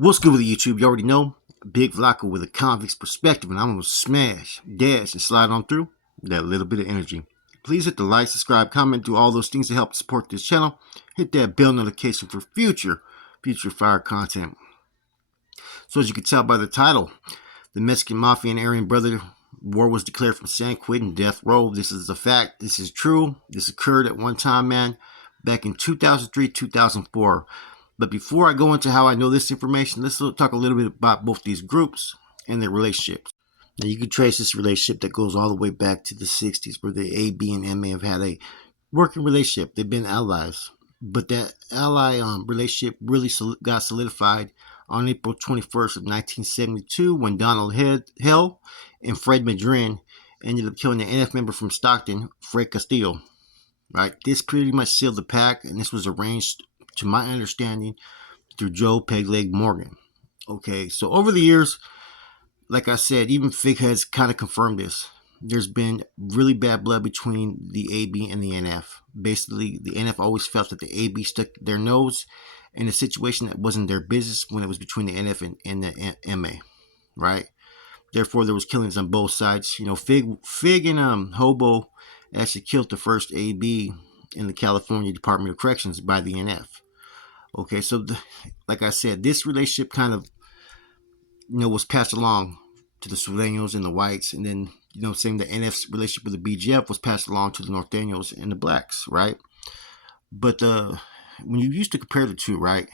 What's good with the YouTube? You already know. Big Vlaco with a convict's perspective, and I'm gonna smash, dash, and slide on through that little bit of energy. Please hit the like, subscribe, comment, do all those things to help support this channel. Hit that bell notification for future fire content. So as you can tell by the title, the Mexican Mafia and Aryan Brotherhood war was declared from San Quentin Deathrow. This is a fact. This is true. This occurred at one time, man, back in 2003, 2004. But before I go into how I know this information, let's talk a little bit about both these groups and their relationships. Now, you can trace this relationship that goes all the way back to the 60s, where the AB and MA have had a working relationship. They've been allies. But that ally relationship really got solidified on April 21st of 1972 when Donald Hell and Fred Madrin ended up killing an NF member from Stockton, Fred Castillo. Right? This pretty much sealed the pact, and this was arranged, to my understanding, through Joe Pegleg Morgan. Okay, so over the years, like I said, even figureheads kind of confirmed this. There's been really bad blood between the AB and the NF. Basically, the NF always felt that the AB stuck their nose in a situation that wasn't their business when it was between the NF and the MA, right? Therefore, there was killings on both sides. You know, Fig and Hobo actually killed the first AB in the California Department of Corrections by the NF. Okay, so like I said, this relationship kind of, was passed along to the Sureños and the whites, and then, saying the NF's relationship with the BGF was passed along to the Norteños and the blacks, right? But when you used to compare the two, right,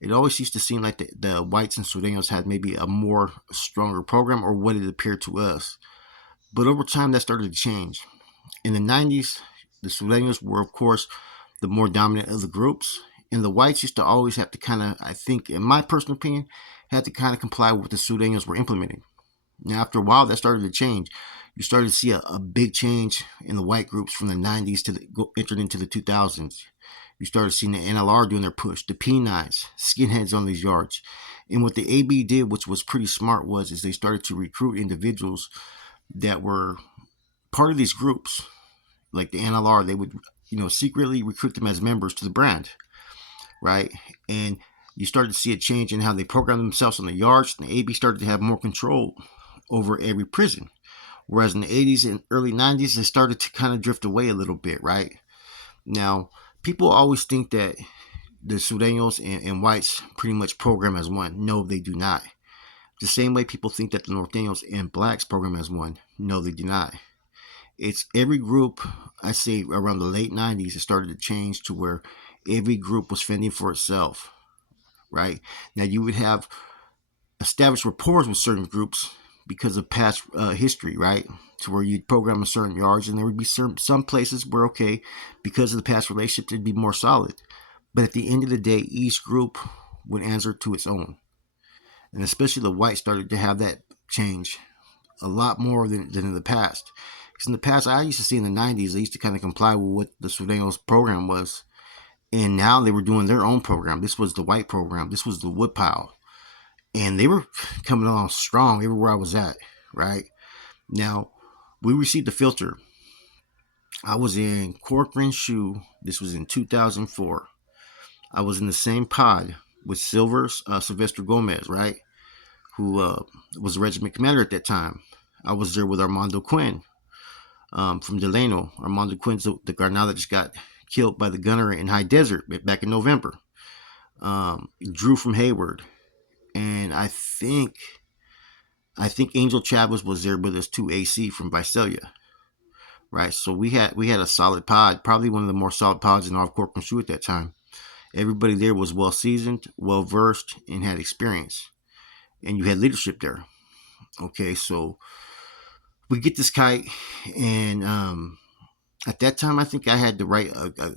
it always used to seem like the whites and Sureños had maybe a more stronger program, or what it appeared to us. But over time, that started to change. In the 90s, the Sureños were, of course, the more dominant of the groups, and the whites used to always have to kind of, I think, in my personal opinion, had to kind of comply with what the Sureños were implementing. Now, after a while, that started to change. You started to see a big change in the white groups from the 90s to entered into the 2000s. You started seeing the NLR doing their push, the P9s, skinheads on these yards. And what the AB did, which was pretty smart, is they started to recruit individuals that were part of these groups. Like the NLR, they would, secretly recruit them as members to the brand, right? And you started to see a change in how they programmed themselves on the yards, and the AB started to have more control over every prison. Whereas in the 80s and early 90s, they started to kind of drift away a little bit, right? Now, people always think that the Sureños and whites pretty much program as one. No, they do not. The same way people think that the Norteños and blacks program as one. No, they do not. It's every group, I say around the late 90s, it started to change to where every group was fending for itself, right? Now, you would have established rapport with certain groups because of past history, right? To where you'd program in certain yards, and there would be some places where, okay, because of the past relationship, it'd be more solid. But at the end of the day, each group would answer to its own. And especially the whites started to have that change a lot more than in the past. Because in the past, I used to see in the 90s, they used to kind of comply with what the Sureños program was. And now they were doing their own program. This was the white program. This was the woodpile. And they were coming along strong everywhere I was at, right? Now, we received the filter. I was in Corcoran Shoe. This was in 2004. I was in the same pod with Sylvester Gomez, right? Who was the regiment commander at that time. I was there with Armando Quinn from Delano. Armando Quinn's the Garnal that just got killed by the gunner in High Desert back in November. Drew from Hayward. And I think Angel Chavez was there with us too, AC from Visalia, right? So we had a solid pod, probably one of the more solid pods in our Corcoran Shoe at that time. Everybody there was well seasoned, well versed, and had experience, and you had leadership there. Okay, so we get this kite, and at that time, I think I had the right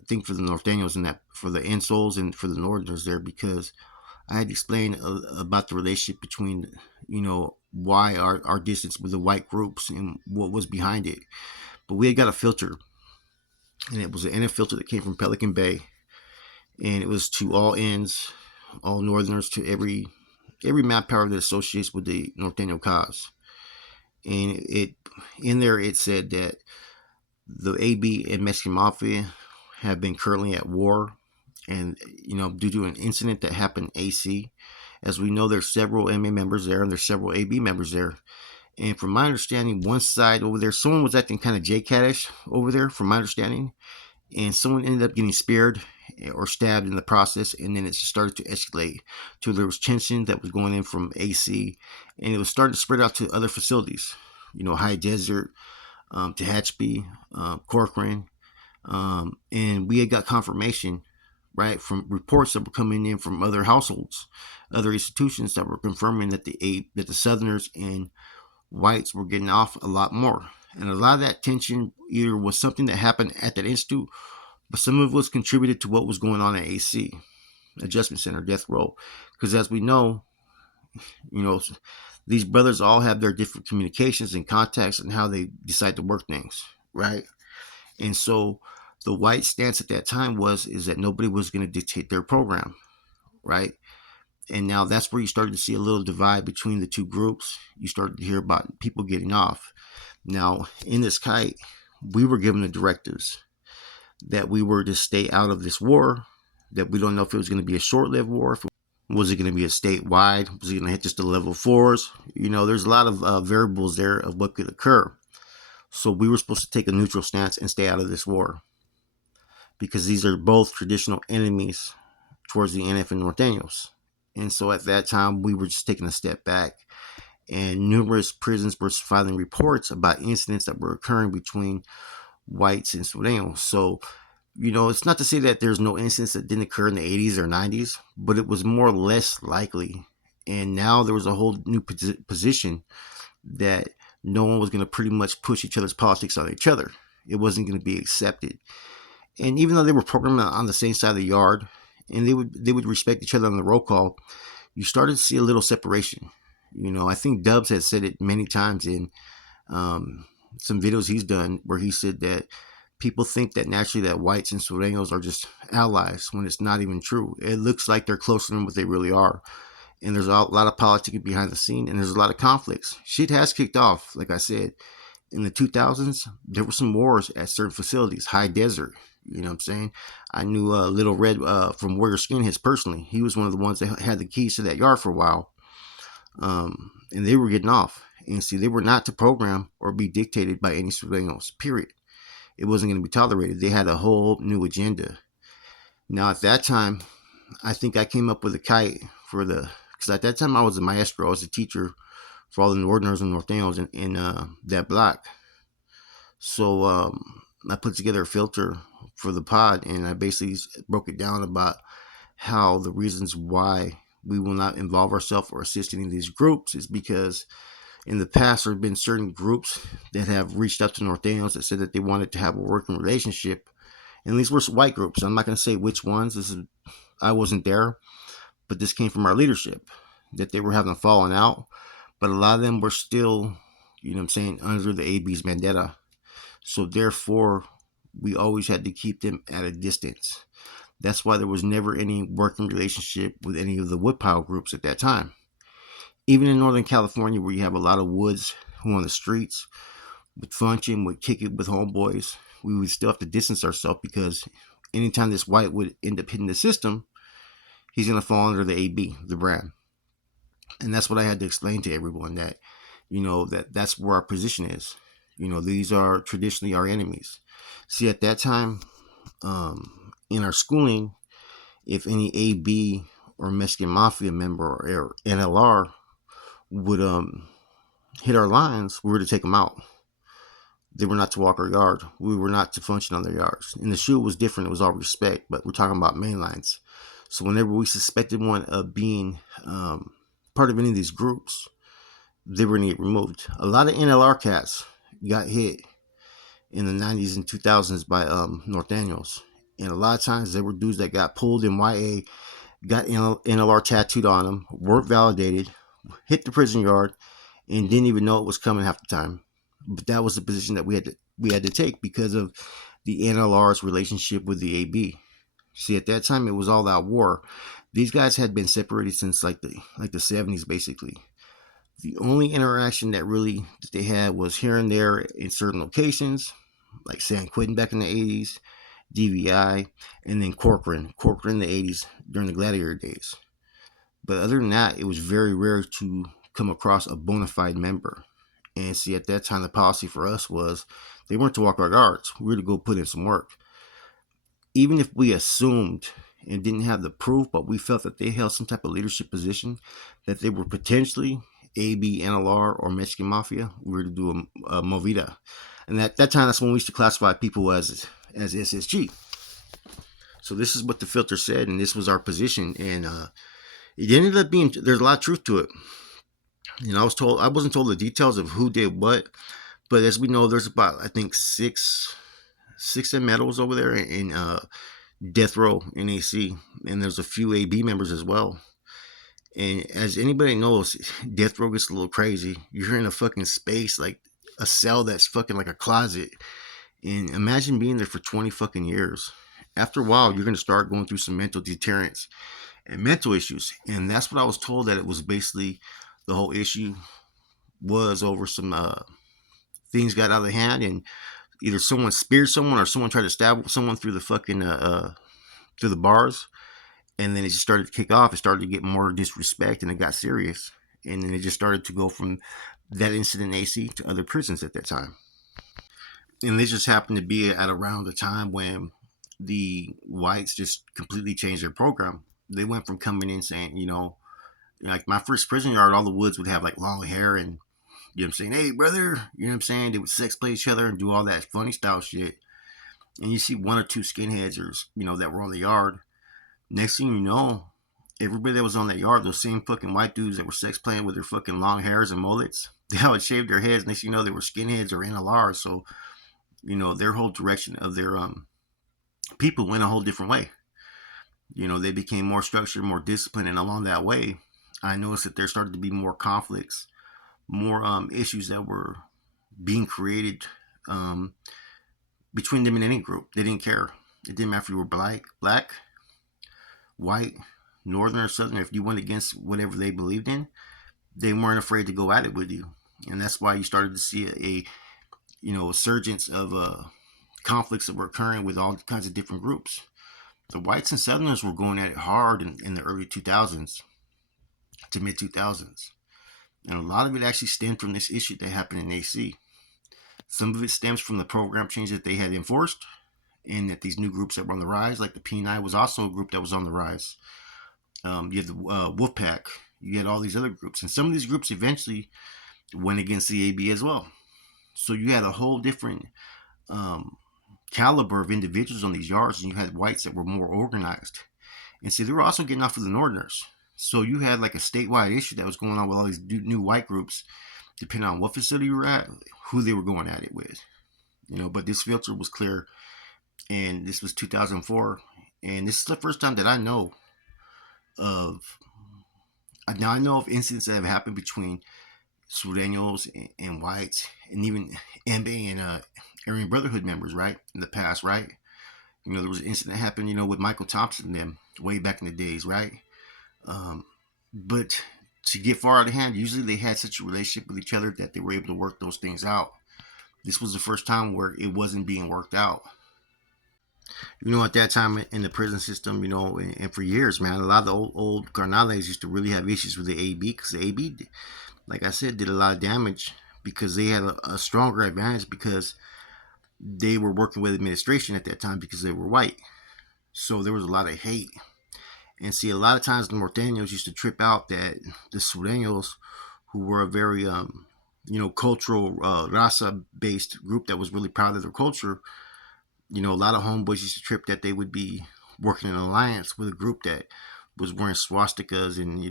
thing for the Norteños and that for the insoles and for the Northerners there, because I had explained about the relationship between, why our distance with the white groups and what was behind it. But we had got a filter, and it was an NF filter that came from Pelican Bay, and it was to all ends, all Northerners, to every map power that associates with the Norteño cause. And in there it said that the AB and Mexican Mafia have been currently at war, and due to an incident that happened AC As we know, there's several MA members there and there's several AB members there. And from my understanding, one side over there, someone was acting kind of J-Catish over there, from my understanding. And someone ended up getting speared or stabbed in the process. And then it started to escalate to there was tension that was going in from AC. And it was starting to spread out to other facilities. High Desert, Tehachapi, Corcoran. And we had got confirmation, right, from reports that were coming in from other households, other institutions that were confirming that the Southerners and whites were getting off a lot more. And a lot of that tension either was something that happened at that institute, but some of it was contributed to what was going on at AC, Adjustment Center, Deathrow. Because as we know, you know, these brothers all have their different communications and contacts and how they decide to work things, right? And so the white stance at that time is that nobody was going to dictate their program, right? And now that's where you started to see a little divide between the two groups. You started to hear about people getting off. Now, in this kite, we were given the directives that we were to stay out of this war, that we don't know if it was going to be a short-lived war, was it going to be a statewide, was it going to hit just the level 4s? There's a lot of variables there of what could occur. So we were supposed to take a neutral stance and stay out of this war, because these are both traditional enemies towards the NF and Norteños. And so at that time, we were just taking a step back, and numerous prisons were filing reports about incidents that were occurring between whites and Sureños. So, it's not to say that there's no incidents that didn't occur in the 80s or 90s, but it was more or less likely. And now there was a whole new position that no one was going to pretty much push each other's politics on each other. It wasn't going to be accepted. And even though they were programmed on the same side of the yard, and they would respect each other on the roll call, you started to see a little separation. I think Dubs had said it many times in some videos he's done, where he said that people think that naturally that whites and Sureños are just allies, when it's not even true. It looks like they're closer than what they really are. And there's a lot of politicking behind the scene, and there's a lot of conflicts. Shit has kicked off, like I said. In the 2000s, there were some wars at certain facilities. High Desert, you know what I'm saying? I knew Little Red from Warrior Skinheads personally. He was one of the ones that had the keys to that yard for a while. And they were getting off. And see, they were not to program or be dictated by any Sureños, period. It wasn't going to be tolerated. They had a whole new agenda. Now, at that time, I think I came up with a kite because at that time I was a maestro. I was a teacher for all the Northerners and Norteños in that block. So I put together a filter for the pod, and I basically broke it down about how the reasons why we will not involve ourselves or assist in these groups is because in the past there have been certain groups that have reached out to Norteños that said that they wanted to have a working relationship. And these were white groups. I'm not going to say which ones. I wasn't there, but this came from our leadership, that they were having a falling out. But a lot of them were still, under the AB's vendetta. So therefore, we always had to keep them at a distance. That's why there was never any working relationship with any of the woodpile groups at that time. Even in Northern California, where you have a lot of woods who on the streets would function, would kick it with homeboys, we would still have to distance ourselves, because anytime this white would end up hitting the system, he's going to fall under the AB, the brand. And that's what I had to explain to everyone, that, that's where our position is. These are traditionally our enemies. See, at that time, in our schooling, if any AB or Mexican Mafia member or NLR would hit our lines, we were to take them out. They were not to walk our yard. We were not to function on their yards. And the shoe was different. It was all respect, but we're talking about main lines. So whenever we suspected one of being part of any of these groups, they were going to get removed. A lot of NLR cats got hit in the 90s and 2000s by Norteños. And a lot of times they were dudes that got pulled in YA, got NLR tattooed on them, weren't validated, hit the prison yard, and didn't even know it was coming half the time. But that was the position that we had to take because of the NLR's relationship with the AB. See, at that time, it was all out war. These guys had been separated since like the 70s, basically. The only interaction that they had was here and there in certain locations, like San Quentin back in the 80s, DVI, and then Corcoran in the 80s during the Gladiator days. But other than that, it was very rare to come across a bona fide member. And see, at that time, the policy for us was they weren't to walk our guards. We were to go put in some work. Even if we assumed and didn't have the proof, but we felt that they held some type of leadership position, that they were potentially AB, NLR, or Mexican Mafia, we were to do a movida. And at that time, that's when we used to classify people as SSG. So this is what the filter said, and this was our position. And it ended up being, there's a lot of truth to it. I wasn't told the details of who did what, but as we know, there's about, I think, six medals over there in Deathrow in AC, and there's a few AB members as well. And as anybody knows, Deathrow gets a little crazy. You're in a fucking space, like a cell that's fucking like a closet. And imagine being there for 20 fucking years. After a while, you're going to start going through some mental deterrence and mental issues. And that's what I was told, that it was basically the whole issue was over some things got out of hand, and either someone speared someone or someone tried to stab someone through the fucking through the bars, and then it just started to kick off. It started to get more disrespect, and it got serious, and then it just started to go from that incident in AC to other prisons at that time. And this just happened to be at around the time when the whites just completely changed their program. They went from coming in saying, like my first prison yard, all the woods would have like long hair, and you know what I'm saying, hey brother, you know what I'm saying, they would sex play each other and do all that funny style shit. And you see one or two skinheads or that were on the yard. Next thing you know, everybody that was on that yard, those same fucking white dudes that were sex playing with their fucking long hairs and mullets, they all would shave their heads. Next thing you know, they were skinheads or NLRs. So their whole direction of their people went a whole different way. They became more structured, more disciplined, and along that way, I noticed that there started to be more conflicts, more issues that were being created between them and any group. They didn't care. It didn't matter if you were black, white, northern, or southern. If you went against whatever they believed in, they weren't afraid to go at it with you. And that's why you started to see a surgence of conflicts that were occurring with all kinds of different groups. The whites and southerners were going at it hard in the early 2000s to mid 2000s. And a lot of it actually stemmed from this issue that happened in AC. Some of it stems from the program change that they had enforced, and that these new groups that were on the rise, like the P9 was also a group that was on the rise. You had the Wolfpack. You had all these other groups. And some of these groups eventually went against the AB as well. So you had a whole different caliber of individuals on these yards, and you had whites that were more organized. And see, they were also getting off of the northerners. So you had like a statewide issue that was going on with all these new white groups, depending on what facility you were at, who they were going at it with. But this filter was clear, and this was 2004, and this is the first time that I know of. Now I know of incidents that have happened between Sureños and whites, and even MBA and Aryan Brotherhood members, right, in the past, right? There was an incident that happened, with Michael Thompson and them way back in the days, right? But to get far out of hand, usually they had such a relationship with each other that they were able to work those things out. This was the first time where it wasn't being worked out. At that time in the prison system, and for years, man, a lot of the old carnales used to really have issues with the AB, because the AB, like I said, did a lot of damage because they had a stronger advantage, because they were working with administration at that time because they were white. So there was a lot of hate. And see, a lot of times the Norteños used to trip out that the Sureños, who were a very, cultural, raza-based group that was really proud of their culture, a lot of homeboys used to trip that they would be working in alliance with a group that was wearing swastikas and,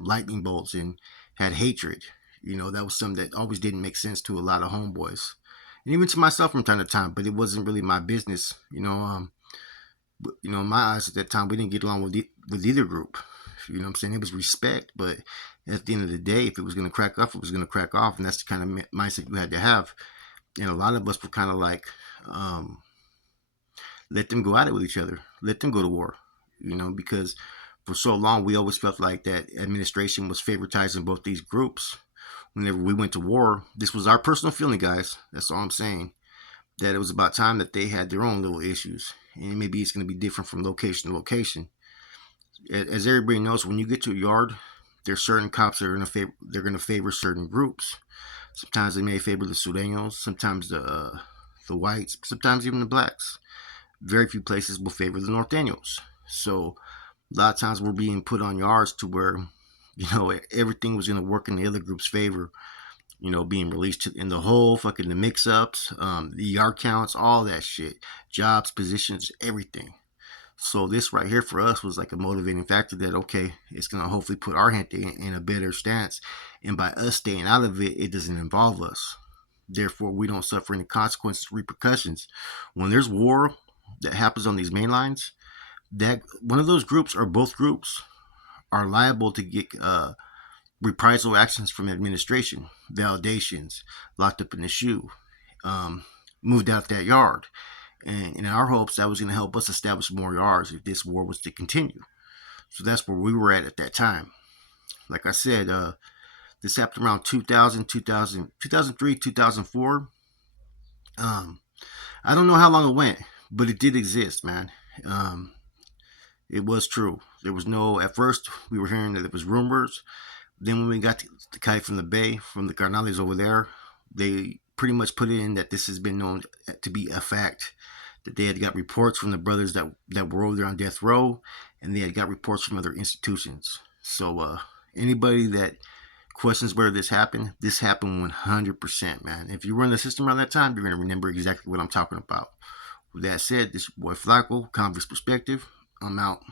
lightning bolts and had hatred. That was something that always didn't make sense to a lot of homeboys. And even to myself from time to time, but it wasn't really my business. In my eyes at that time, we didn't get along with either group. What I'm saying? It was respect, but at the end of the day, if it was going to crack off, it was going to crack off, and that's the kind of mindset you had to have. And a lot of us were kind of like, let them go at it with each other, let them go to war, because for so long we always felt like that administration was favoritizing both these groups. Whenever we went to war, this was our personal feeling, guys. That's all I'm saying. That it was about time that they had their own little issues, and maybe it's going to be different from location to location. As everybody knows, when you get to a yard, there's certain cops that are going to favor. They're going to favor certain groups. Sometimes they may favor the Sureños, sometimes the whites, sometimes even the blacks. Very few places will favor the Norteños. So a lot of times we're being put on yards to where, everything was going to work in the other group's favor. Being released in the whole fucking the mix-ups, the yard counts, all that shit, jobs, positions, everything. So this right here for us was like a motivating factor that, okay, it's going to hopefully put our gente in a better stance. And by us staying out of it, it doesn't involve us. Therefore, we don't suffer any consequences, repercussions. When there's war that happens on these main lines, that one of those groups or both groups are liable to get reprisal actions from administration, validations, locked up in the shoe, moved out that yard. And in our hopes, that was going to help us establish more yards if this war was to continue. So that's where we were at that time. Like I said, this happened around 2000, 2003, 2004. I don't know how long it went, but it did exist, man. It was true. There was no, at first, we were hearing that it was rumors. Then when we got to the guy from the Bay, from the Carnales over there, they pretty much put it in that this has been known to be a fact. That they had got reports from the brothers that were over there on death row, and they had got reports from other institutions. So anybody that questions where this happened 100%, man. If you were in the system around that time, you're going to remember exactly what I'm talking about. With that said, this is your boy Flacco, Converse Perspective. I'm out.